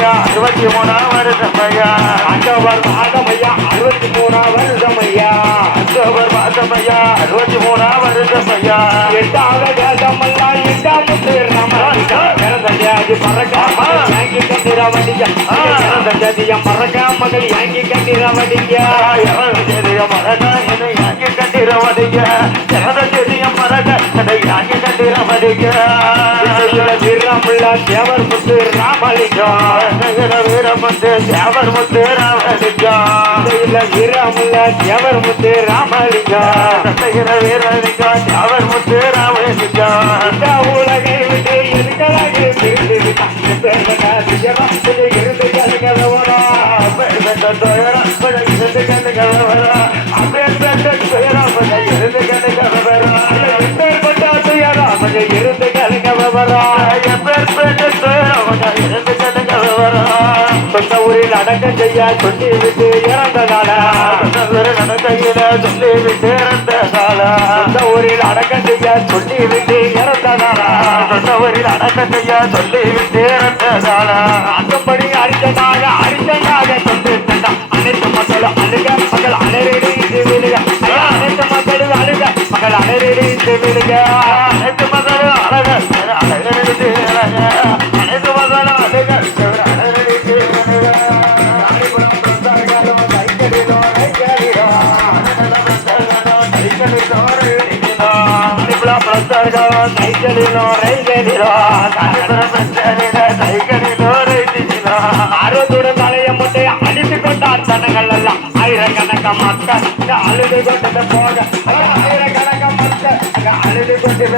மாதமையா 63 வருஷமையா October மாதமையா 63 வருஷமையா October மாதமையா 63 வருஷமையா 8வது தேசமெல்லாம் 8ஆம் தேதி பறக்காம ஏங்கி கண்டிர வடிக்க தேதிய மறக்காமல் ஏங்கி கண்டிர வடிக்க மரக என்னை யாங்கி கண்டிர வடிக்க மரக என்னை யாங்கி கண்டிர வடிக்க வீரமுள்ள தேவர் முத்து ராமலிங்கம் வீரமுத்து தேவர் முத்து ராமலிங்கம் வீரமுள்ள தேவர் முத்து ராமலிங்கம் வீரலிங்கம் தேவர் முத்து ராமலிங்கம் இந்த உலகை விட்டு எதுக்கலாக இருந்து சொந்த ஊரில் அடக்கம் செய்ய சொல்லி விட்டு இறந்த கால நடக்கையில சொல்லி விட்டு இறந்த கால சொந்த ஊரில் அடக்கம் செய்ய சொல்லி விட்டு இறந்த கால சொந்த ஊரில் அடக்கம் செய்ய சொல்லி விட்டு இறந்த கால அந்தபடி அரிச்சனாக கொண்டு அனைத்து மக்களும் அழுக மகள் அலறி விழுக அனைத்து மக்களும் அழுக மகள் அலறி விழுக அனைத்து மக்களும் அழக அழகி அனைத்து மக்களும் அழக ஆர்வத்துடன் தலையை முட்டை அடித்து கொண்டார் தனங்கள் எல்லாம் ஆயிரக்கணக்க மக்கள் அழுது கொண்டு போக ஆயிரக்கணக்க மக்கள் அழுது கொண்டு